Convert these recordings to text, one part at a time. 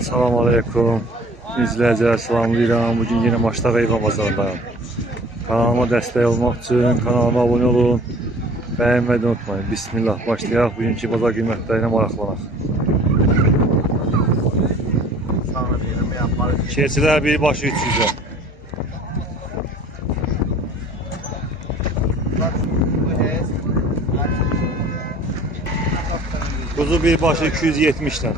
Selamun Aleyküm. İzleyiciler selamlayıram. Bugün yine Maçlar Heyvan Bazarındayım. Kanalıma destek olmak için kanalıma abone olun. Beğenmeyi unutmayın. Bismillah başlayalım. Bugünkü bazar kıymetlerine maraqlanaq. Keçilər bir başı 300'e. Kuzu bir başı 270'ten.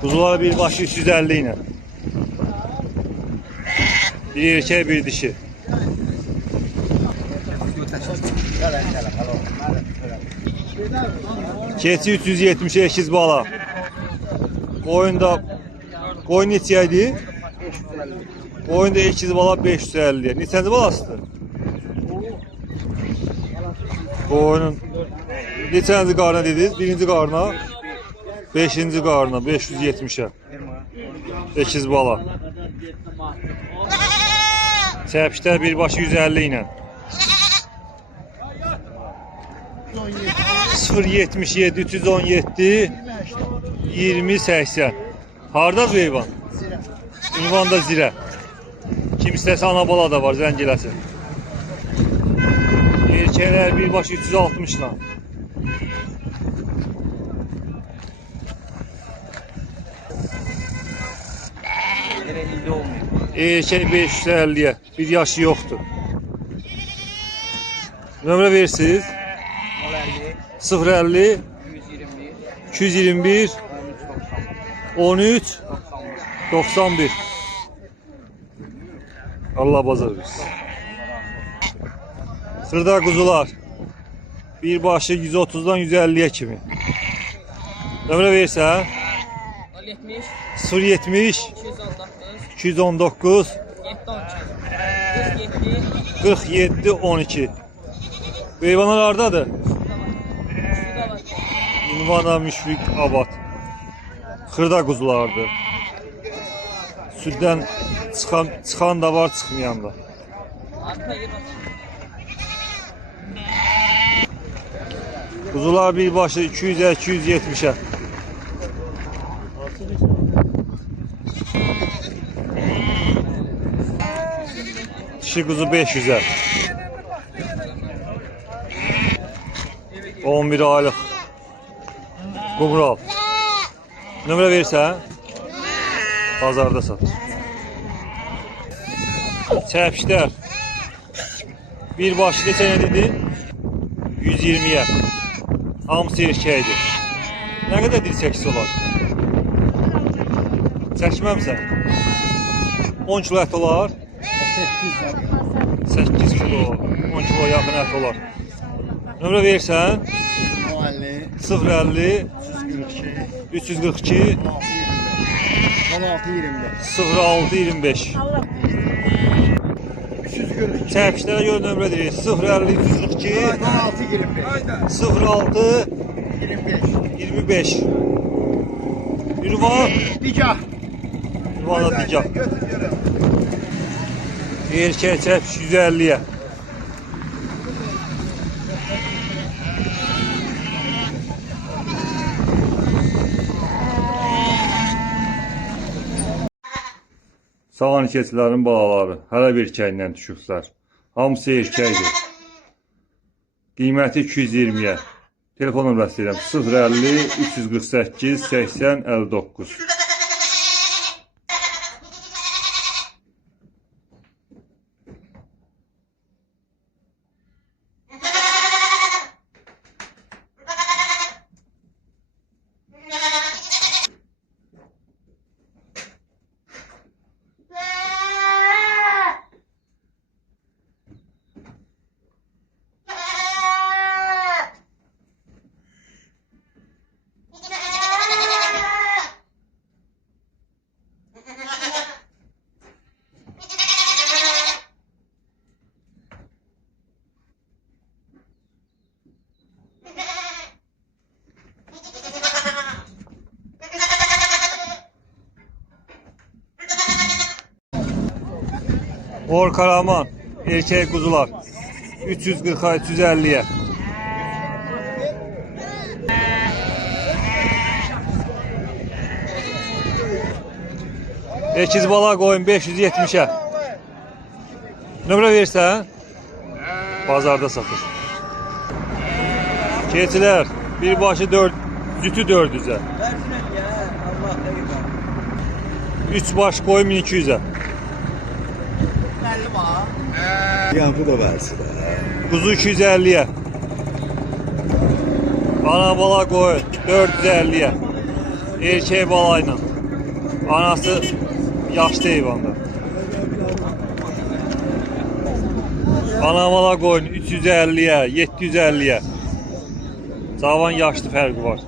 Kuzular bir başı 350 ile. Bir erkek bir dişi. Keçi 378 bala. Koyun neçəydi? Koyunda 200 bala 550'ye. Neçənci balasıdır? Koyunun neçənci qarına dediniz? Birinci qarına, 5-ci qarına 570'e. 8 bala. Çəpişlər birbaşı 150 ilə. 077 317 20 80. Harda bu heyvan? Ünvanda zirə. Kim istəsə ana bala da var, zəng eləsin. Erkəklər birbaşı 360 ilə. Erkək 550'ye. Bir yaşı yoxdur. Nömrə verirsiniz? 050 221 13 91. Allah bazar versin. Xırda kuzular. Bir başı 130'dan 150'ye kimi. Nömrə verirsən? 070 219 47 12. Bu heyvanlar hardadır? Ünvana Müşfik Abad. Xırda kuzulardır. Süddən çıxan da var, çıxmayan da. Kuzular bir başı 200'e 270'e. Dişi kuzu 500'e. 11 aylık. Kumral. Nömrə verirsən? Bazarda sat. Çəpişlər. Bir başı neçə dedi? 120'ye. Hamısı erkəkdir. Nə qədər dirçəksi olar? Çəkməmsən? 10 kilo ət olar? 8 kilo. 10 kilo yaxın ət olar. Nömrə verirsən? 050 342 06 25. Çəpişlərə görə nömrə deyirik. 050 342 06 25. Ünvan? Ünvana Dicah. Erkək çəpiş 150'ye. Sağan keçilərin balaları hələ bir erkəyindən düşüblər. Hamısı erkəkdir. Qiyməti 220'ye. Telefon nömrəsi deyirəm 050 348 80 59. Orkaraman erkek kuzular 340'a 350'ye. Ekiz bala qoyun 570'ə. Nömrə versən? Bazarda satır. Keçilər birbaşı 4, cütü 400'ə. 3 baş qoyun 1200'ə. Ya bu da versin. Kuzu 250'ye. Ana bala qoyun 450'ye. Erkek balayla. Anası yaşlı heyvanda. Ana bala qoyun 350'ye, 750'ye. Cavan yaşlı fərqi var.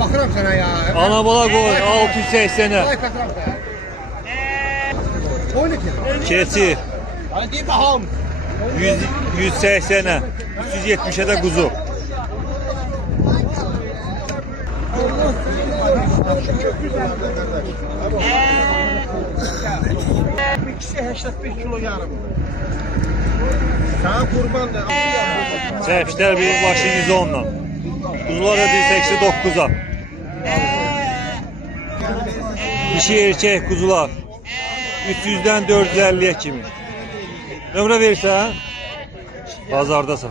Bakıram sana ya. Ana bala qoyun 680'e. Keçi Hadi bakalım. 180'e. 370'e de kuzu. İkisi 85 kilo yarım. Sana kurban da. Səhvişlər bir başı 110'la. Kuzular da 189'a. Dişi erkek kuzular 300'den 450'ye kimi. Nömrə versən bazarda sat.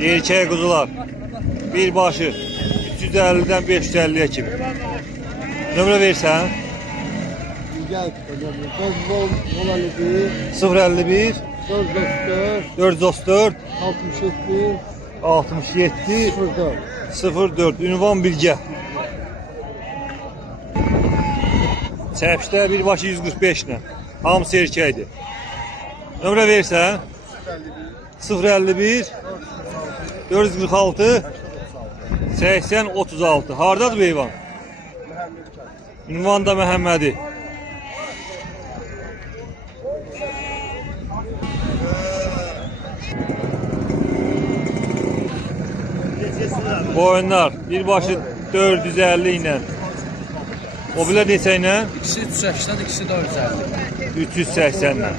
Erkek kuzular bir başı 350'den 550'ye kimi. Nömrə versən Gel hocam. Bol olalı bir 051 434 67 67 04. 04 ünvan bilgə. Çəpişdə bir başı 145 ilə. Hamısı erkəkdir. Nömrə versən 051 446 80 36. Hardadır bu heyvan? Ünvan da Məhəmmədi. Qoyunlar bir başı 450 ilə. O bilər neçə ilə? İkisi 380, ikisi 450. 380 ilə.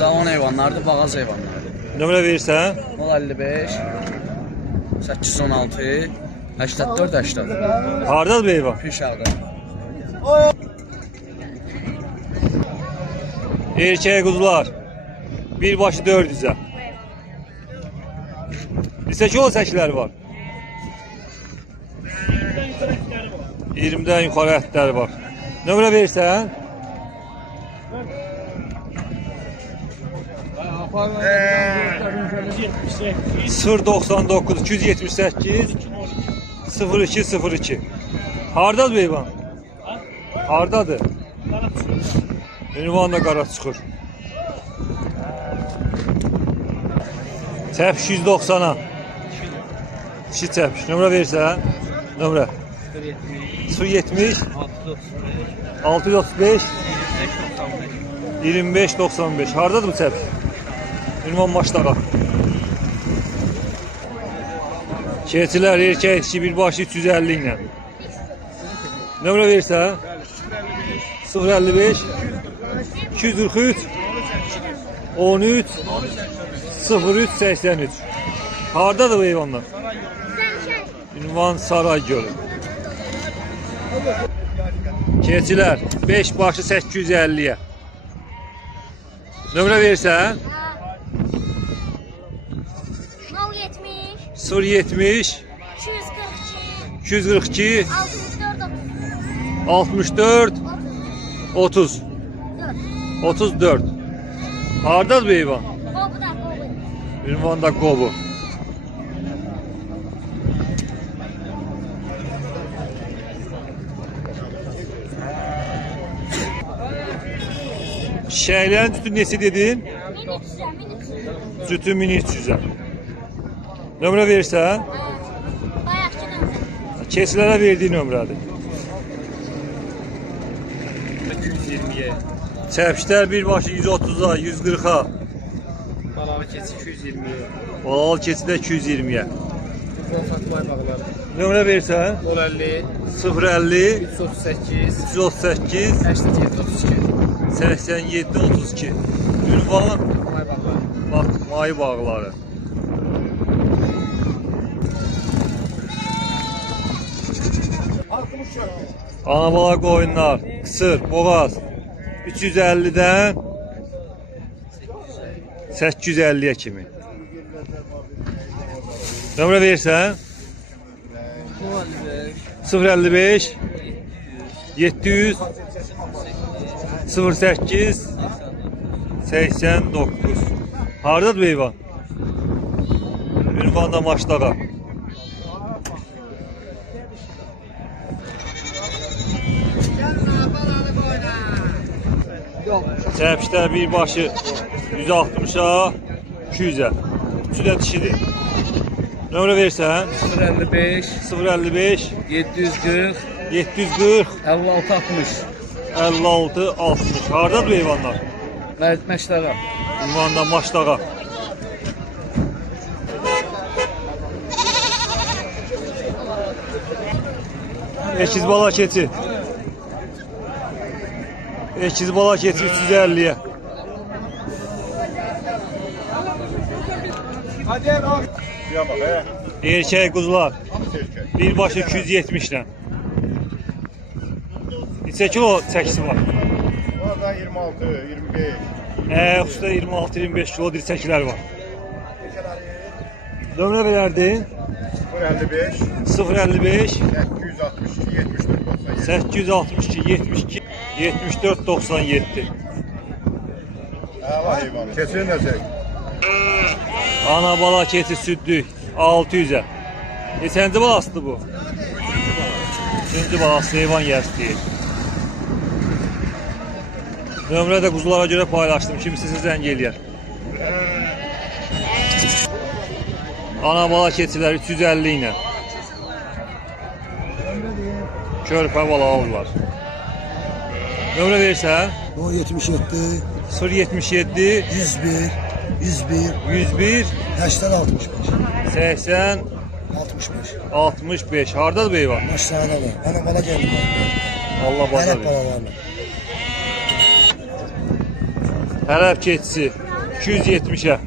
Cavan heyvanlardır, bağaz heyvanlardır. Nömrə verirsən 055 816 84 80. hardadır bu heyvan? Pişarda. Erkək quzular bir başı 400'ə. Neçə kilo çəkiləri var? 20'dən yuxarı ətləri var. Nömrə verirsən 099 278 0202. Hardadır bu heyvan? Hardadır? Ünvan da qara çıxır. Çəpiş 190'a. İki çəpiş. Nömrə verirsən? Nömrə 070 635 25 95. Hardadır bu çəpiş? Ünvan maçlara. Keçilər erkək dişi bir başı 350 ilə. Nömrə verirsən? 055 243 13 03 83. Hardadır bu heyvanlar? Ünvan Saray Gölü. Keçilər 5 başı 850'ye. Nömrə verirsən? 070 242 64 30 34. Hardadır bu heyvan? Ünvanda Qobu. Şəhlərin tütü nesi dedin? Sütü 1300'ə. Nömrə verirsən? Keçilərə verdiyi nömrədir. 220'ye. Çəpişlər bir başı 130'a, 140'a. Balalı keçi 220'ye. Balalı keçi də 220'ye. Satmay bağlar. Nömrə verirsən? 050 050 338 338 87 32. 87 32. Ünvan May bağlar. bak may bağları. Ana bala qoyunlar, qısır, boğaz 350-dən 850-yə kimi. Nömrə verirsən? 055 700 08 89. Hardadır bu heyvan? Ünvanda Maçdağa. Çəpişlər birbaşı 160-a 200-ə. Üçü də dişidir. Nömrə versən? 055 055 740 740 56 60. 56 60. Hardadır bu heyvanlar? Məşdağa. Ünvanda Maçdağa. Ekiz bala keçi. Ekiz bala keçi 350'ye. Erkek kuzular. Birbaşı 270 'dən. Neçə kilo çəkisi var? Orada 26, 25. Usta 26-25 kilo dirçəklər var. Nömrə verərdin? 055, 055 862, 74, 97. 862 74 97. Keçin nəzək. Ana bala keçi südlük 600'ə. Neçənci balasıdır bu? Üçüncü balası heyvan yerliyir. Nömrə də quzulara görə paylaşdım. Kimisi sizə zəng eləyər. Ana bala keçilər 350 ilə. Körpə bala alırlar. Nömrə verirsən? 77 077 101 101 101 80 65 80 65 65. Hardadır bu heyvan? Aşağıda var. Ana bala geldi. Allah bazar Arap versin. balalarına. Ərəb keçisi 270'ə.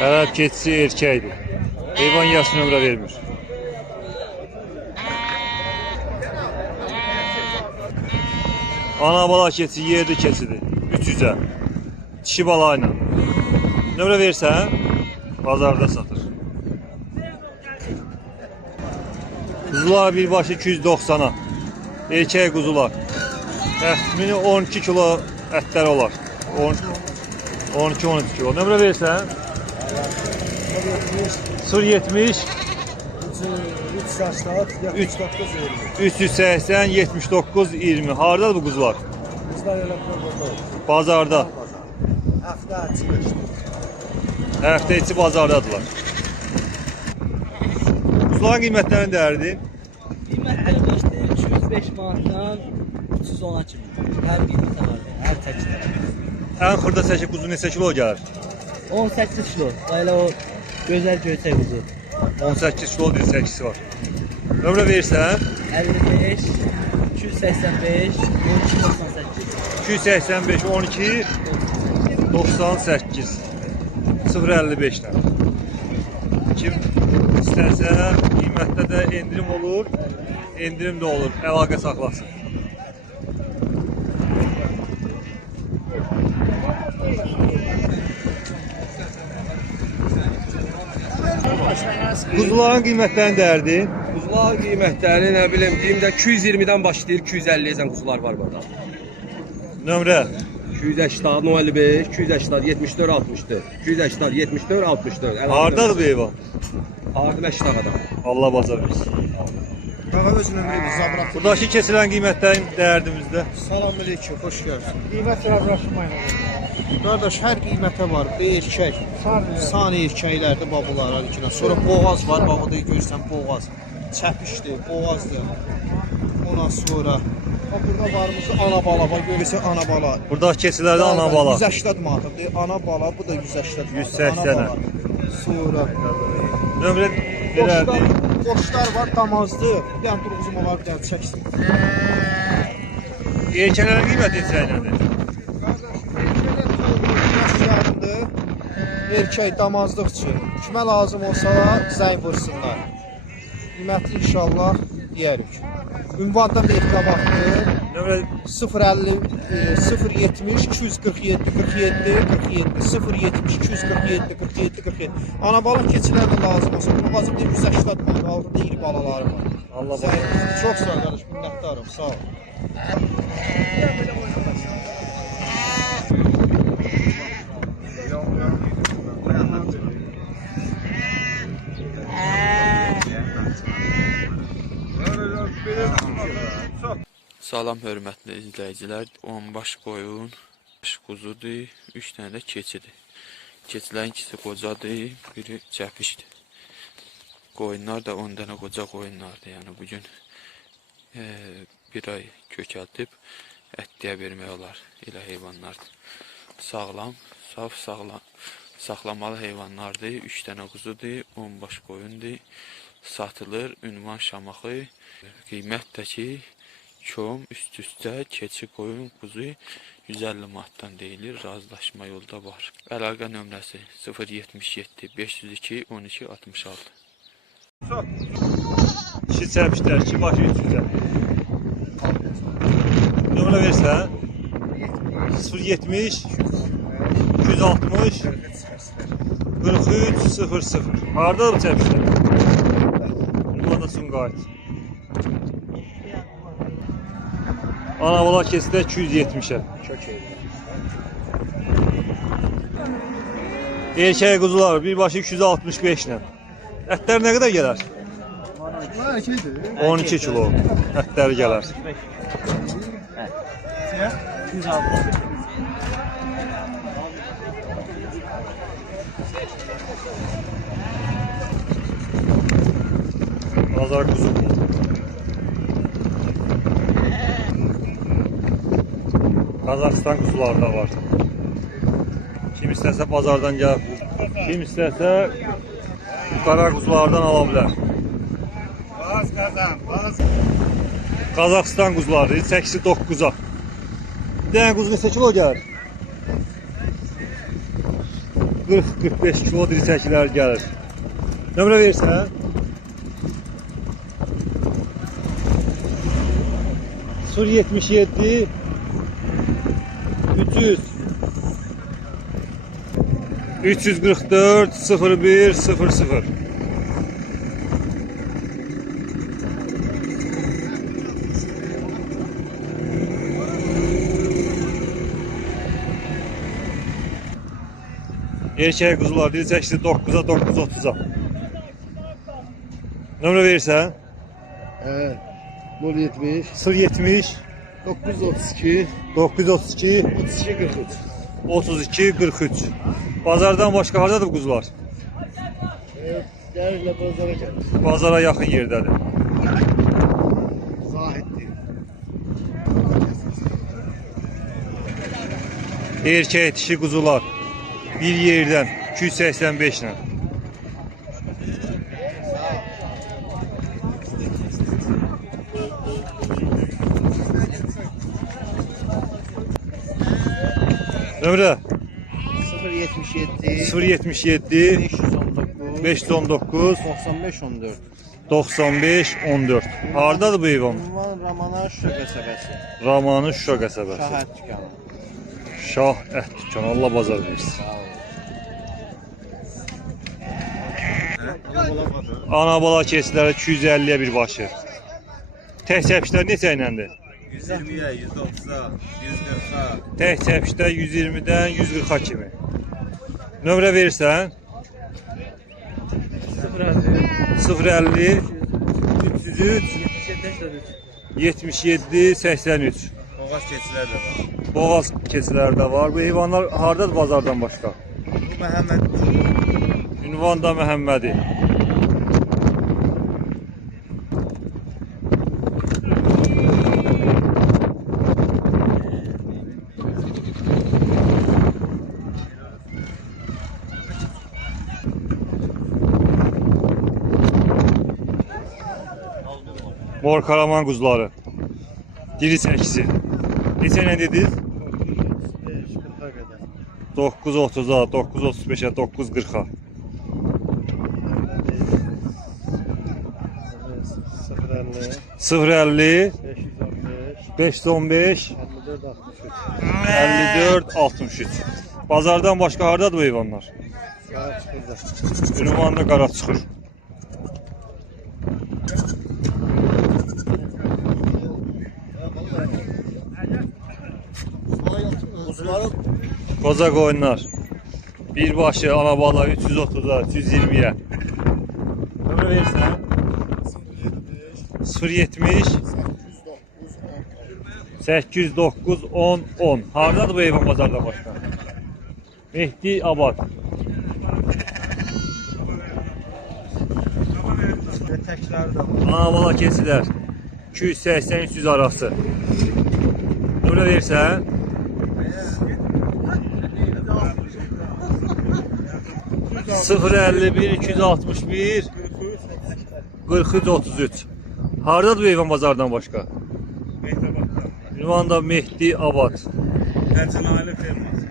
Ərəb keçisi erkəkdir. Heyvan yaşı nömrə vermir. Ana bala keçi yerli keçidir. 300'ə. Dişi bala ilə. Nömrə versən bazarda satır. Kuzular birbaşı 290'a. Erkək quzular. Təxmini 12 kilo ətlər olar. 12-13 kilo. Nömrə versən? 070 380 79 20. Hardadır bu quzular? Bazarda. Həftə içi bazardadılar. Kuzuların qiymətlərini dəyərdir. Qiymətləri başlayır 205 manatdan 310-a kimi. Hər qiymətə var, hər çəkilərə. Ən xırda çəki quzu neçə kilo gəlir? 18 kilo. Belə o gözəl göyçək quzu. 18 kilo bir çəkisi var. Nömrə verirsən? 55 285 1298. 285 12 98 055 'dən. Kim istərsə qiymətdə də endirim olur, endirim də olur. Əlaqə saxlasın. Quzuların qiymətlərini dəyərdir. Kuzular qiymətləri nə bilim deyim də 220-dən başlayır 250-yə quzular var burada. Nömrə 280 055 280 74 64 280 74 64. hardadır bu heyvan? Ardı Məşdağada. Allah bazar versin. Qağa öz nömrəyi zabrat. Buradakı keçilən qiymətlərin dəyərdimizdə. Salamünaleyküm, xoş gəlsin. Qiymətlər araşdırmayın. Qardaş, hər qiymətə var. Bu erkək. Sani erkəklərdir babular halikina. Sonra boğaz var, babada görürsən boğaz. Çəpişdir, boğazdır. Ondan sonra burada varımızı ana bala var. Görürsən ana bala. Buradakı keçilərdə ana bala. 180 manatdır. Ana bala, bu da 180 manat. 180'ə. Sonra Nömrə verərdik. qoşlar var, damazdır. Bir dənə durğuzum olar, bir dənə çəksin. Erkəklərin qiyməti neçə ilədir? Yarımdır. erkək damazlıqçı. Kimə lazım olsa zəng vursunlar. Qiyməti inşallah deyərik. Ünvanda bir ehtirabatdır. Nömrə 050 070 247 47 47 070 247 47 47. Ana bala keçilər də lazım olsa. Bu lazım deyil 180 manat. Altında iri balaları var. Allah Çox sağ ol qardaş, minnətdarım. Sağ ol. Salam hörmətli izləyicilər, 10 baş qoyun, 5 quzudur, 3 dənə də keçidir. Keçilərin ikisi qocadır, biri cəpişdir. Qoyunlar da 10 dənə qoca qoyunlardır, yəni bugün bir ay kökəltib ətliyə vermək olar, elə heyvanlardır. Sağlam, saf, sağlam, saxlamalı heyvanlardır, 3 dənə quzudur, 10 baş qoyundur, satılır, ünvan Şamaxı, qiymət də ki, Çom üst-üstə keçi qoyun quzu 150 manatdan deyilir, razılaşma yolda var. Əlaqə nömrəsi 077 502 12 66. İki çəpişlər, 2 başı 300'ə. Nömrə versən 070 260 43 00. Hardadır bu çəpişlər? Ünvanda Sumqayıt. Ana bala keçidə 270'ə. Erkək quzular bir başı 265 ilə. Ətlər nə qədər gələr? 12 kilo ətləri gələr. Bazar kuzu. Kazakistan kuzuları da var. Kim istəsə bazardan gəlib, kim istəsə qara kuzulardan ala bilər. Kazakistan kuzuları, çəkisi 9'a. Bir dənə quzu neçə kilo gəlir? 40-45 kilo diri çəkilər gəlir. Nömrə verirsən? 077 344 01 00. Erkək quzular dil çəkisi 9'a 930'a. Nömrə verirsən? 070 070 932 932 32 43. 32 43. Bazardan başqa hardadır bu quzular? Gəlirlə bazara gəlir. Bazara yaxın yerdədir. Zahiddir. Erkək dişi quzular bir yerdən 285 ilə. Nömrə 077 077 519 519 95 14. 95 14. Hardadır bu heyvan? Ünvan Ramana Şuşa qəsəbəsi. Ramanın Şuşa qəsəbəsi. Şahət dükanı. Şah ət dükanı. Allah bazar versin. Ana bala keçiləri 250'yə bir başı. Tək çəpişlər neçə iləndir? 120'ye, 130'a, 140'a. Tək çəpişdə 120'dən 140'a kimi. Nömrə verirsən? 050 303 77 83. Boğaz keçilər də var. Boğaz keçiləri də var. Bu heyvanlar hardadır bazardan başqa? Bu Məhəmməd Ünvan da Məhəmmədi. Mor karaman kuzuları. Diri çəkisi. Neçə ilə dediniz? 9.30'a, 9.35'e, 9.40'a. 0.50 515 54 63. Bazardan başqa hardadır bu heyvanlar? Ünvanda qara çıxır. Koza qoyunlar. Birbaşı anabala 330'a, 320'ye. Ömrə verirsən? 070 809 10 10. Hardadır bu heyvan bazarda başqa? Mehdi Abad. Təkləri də var. Anabala keçilər. 280-300 arası. Ömrə verirsən? 051 261 43 33. Hardadır bu heyvan bazardan başqa? Ünvanda Mehdi Abad. Hərcənalı ferması.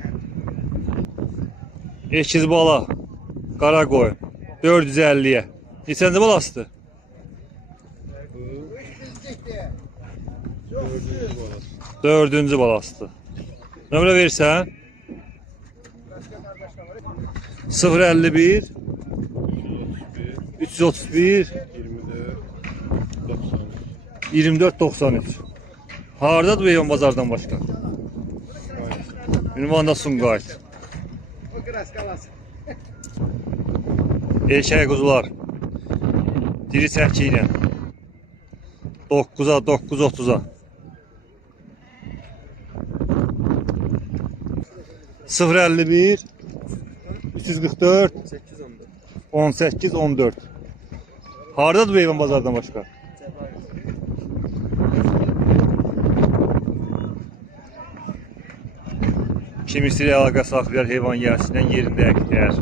Ekiz bala. Qara qoyun. 450'ye. Neçənci balasıdır? Dördüncü balasıdır. Nömrə verirsən? 051 331 24 93. Hardadır bu heyvan bazardan başqa? Ünvanda Sumqayıt. Erkək quzular. Diri çəki ilə. 9'a 9.30'a. 051 344 18 14. Hardadır bu heyvan bazardan başqa? Kimisi ilə əlaqə saxlayar heyvan yəsindən yerində əkdər.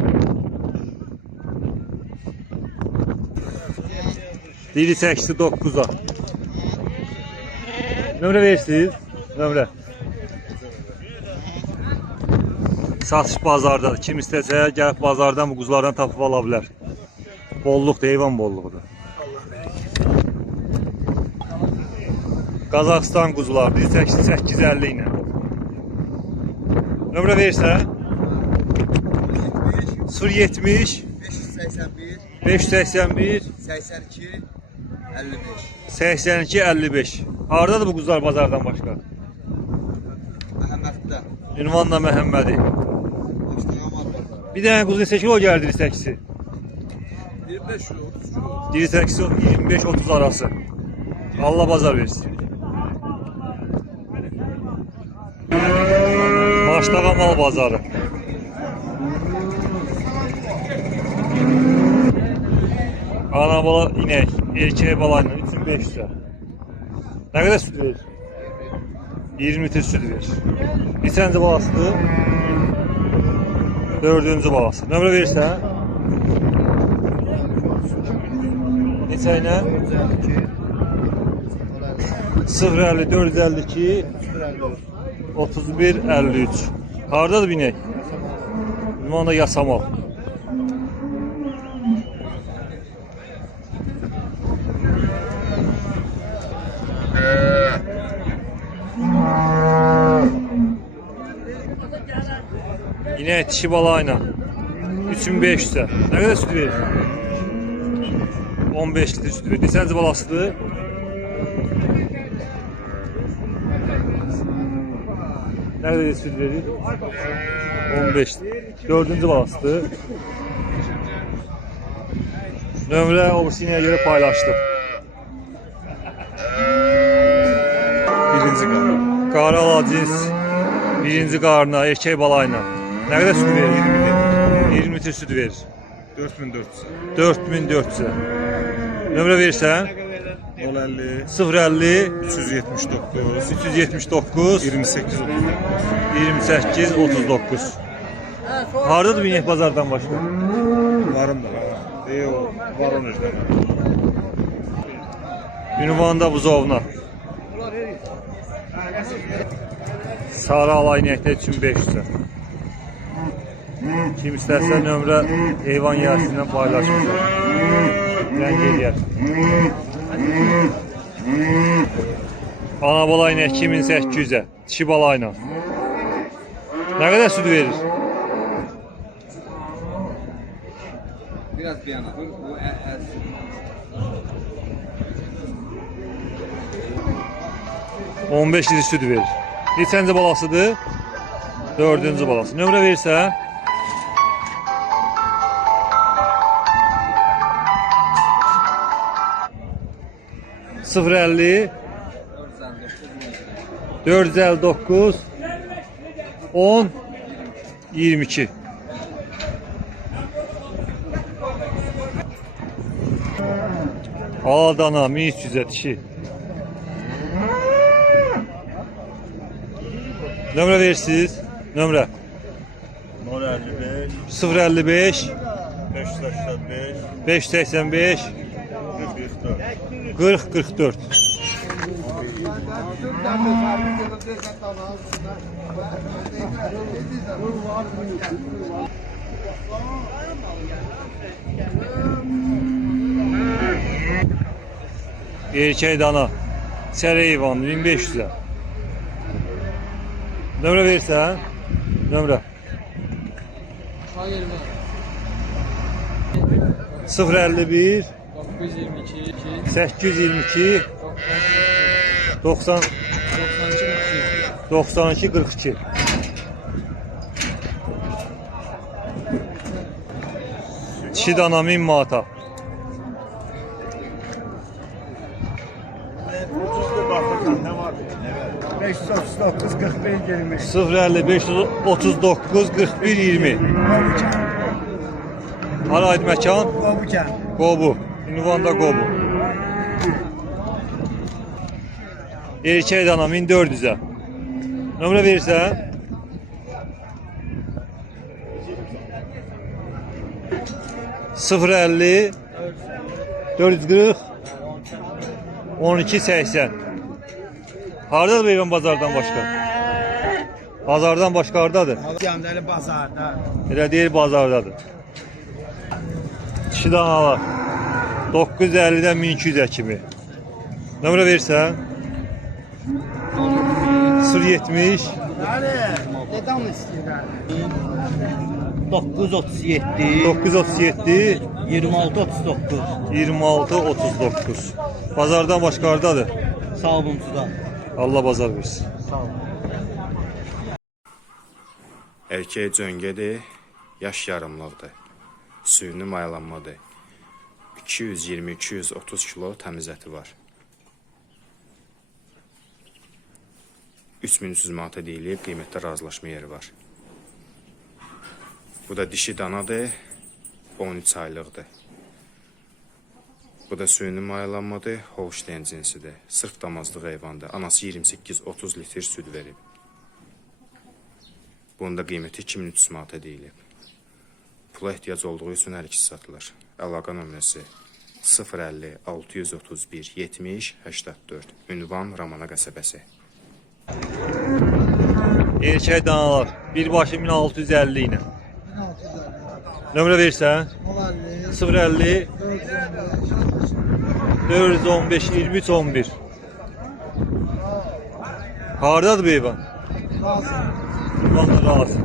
Diri çəkisi 9'a. Nömrə verirsiniz? Nömrə. Satış bazardadır. Kim istəsə gəlib bazardan bu quzulardan tapıb ala bilər. Bolluqdur, heyvan bolluğudur. Qazaxıstan quzular. Diri çəkisi 850 ilə. Nömrə verirsən? 070 581 82 55. 82 55. Hardadır bu quzular bazardan başqa? Məhəmməddə. Ünvanla Məhəmmədi. Bir dənə quzu neçə kilo gəldi diri çəkisi? 25 kilo, 30 kilo. Diri çəkisi 25-30 arası. Allah bazar versin. Başdağa mal bazarı. Ana bala inek, erkək balayla 3500'e. Ne kadar süt verir? 20 litre süt verir. Neçənci balasıdır? 4-cü balası. Nömrə verirsən? Neçə ilə? 050 452 31 53. Hardadır binek? Ünvanda Yasamal. Yine dişi balayla 3500'e. Ne kadar süt verir? 15 litre süt verir. Neçənci balasıdır? Ne kadar süt verir? 15. 4-cü balasıdır. Nömrə o sinəyə görə paylaşdım. Birinci qarna. Qara alacağız. Birinci qarna erkək balayla. Ne kadar süt verir? 20 litre süt verir. 4400. 4400. Nömrə verirsən? 050 050 379 379 28 28 39. Hardadır binek bazardan başqa? Varım da var. O Voronejdə. Ünvanda buzovna. Sarı alay inəkdə 3500. Kim istərsə nömrə heyvan yəsindən paylaşmışlar. Zəng eləyər. Ana bala ilə 2800-ə, dişi bala ilə. Nə qədər süd verir? Biraz bir yana. Bu 15 litre süd verir. Neçənci balasıdır? 4-cü balası. Nömrə verirsə? Sıfır 50 459 10 22. Adana 1300'e dişi. Nömrə verirsiniz? Nömrə 055 055 585 585 44. 40 44. Erkek dana. Sərə heyvanı 1500'e. Nömrə verirsən? Nömrə 051 822 90 92 42. Dişi dana 1000 manata. Ucuzdur baxırsan nə var? 539 41 20. 050 539 41 20. Haraydı məkan? Qobu. Ünvanda Qobu. Erkək dana 1400'e. Nömrə verirsən? Sıfır 50 440 12 80. Hardadır bu heyvan bazardan başqa? Bazardan başqa hardadır? Gəndəli bazarda. Elə deyil bazardadır. Dişi danalar 950'dən 1200'e kimi. Nömrə verirsən? 070 Dedam istəyirlər. 937 937 26 39 26 39. Bazardan başqa hardadır? Sağ olun suda. Allah bazar versin. Erkək cöngədir, yaş yarımlıqdır. Suyunu mayalanmadır. 220-230 kilo təmiz əti var. 3300 manata deyilib, qiymətdə razılaşma yeri var. Bu da dişi danadır, 13 aylıqdır. Bu da suyunu mayalanmadır, Holstein cinsidir. Sırf damazlıq heyvandır. Anası 28-30 litr süd verib. Bunun da qiyməti 2300 manata deyilib. Pula ehtiyac olduğu üçün hər ikisi satılır. Əlaqə nömrəsi 050 631 70 84. Ünvan Ramana qəsəbəsi. Erkək danalar birbaşı 1650 ilə. Nömrə verirsən? 050 415 23 11. Hardadır bu heyvan? Razı.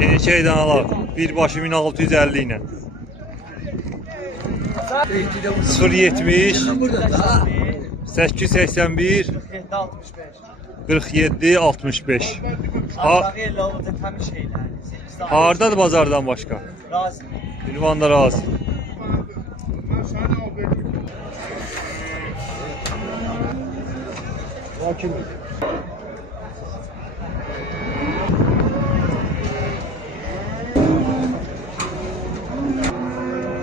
Erkək danalar birbaşı 1650 ilə. 070 881 47 65. Hardadır bazardan başqa? Ünvanda razı.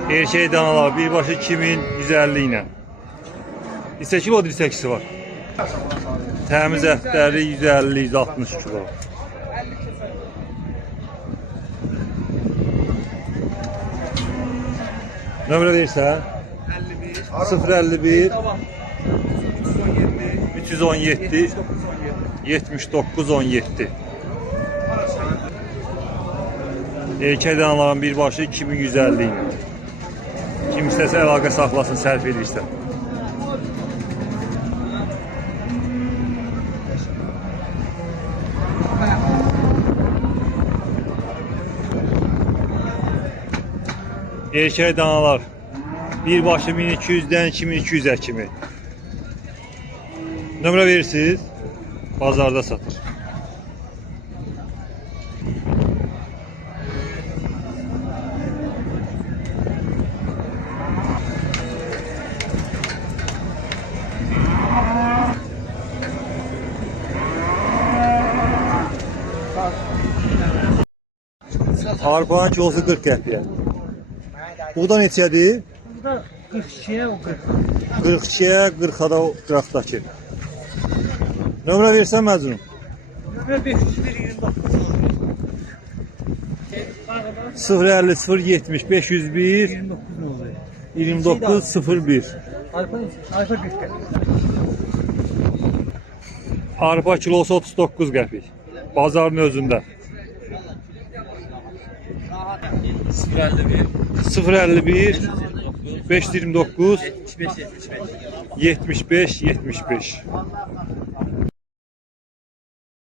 Erkək danalar birbaşı 2150 ilə. İstə kilo dirsəksi var. Təmiz ətləri 150-160 kilo. Nömrə verirsən? 051 317 79 17. Erkək danaların birbaşı 2150 ilə. Kim istəsə əlaqə saxlasın, sərf edirsə. Erkək danalar birbaşı 1200-dən 2200-ə kimi. Nömrə verirsiniz, bazarda satır. Arpanın kilosu 40 qəpiyə. Buğda neçədir? Burada 42'ye o 40. 42'ye 40'a da qıraqdakı. Nömrə versən Məcnun. Ve 501 29. 050 070 501 29 ne oluyor? 29 01. Alfa 40. Arpa kilosu 39 qəpik. Bazarın özündə. 051 529 75 75.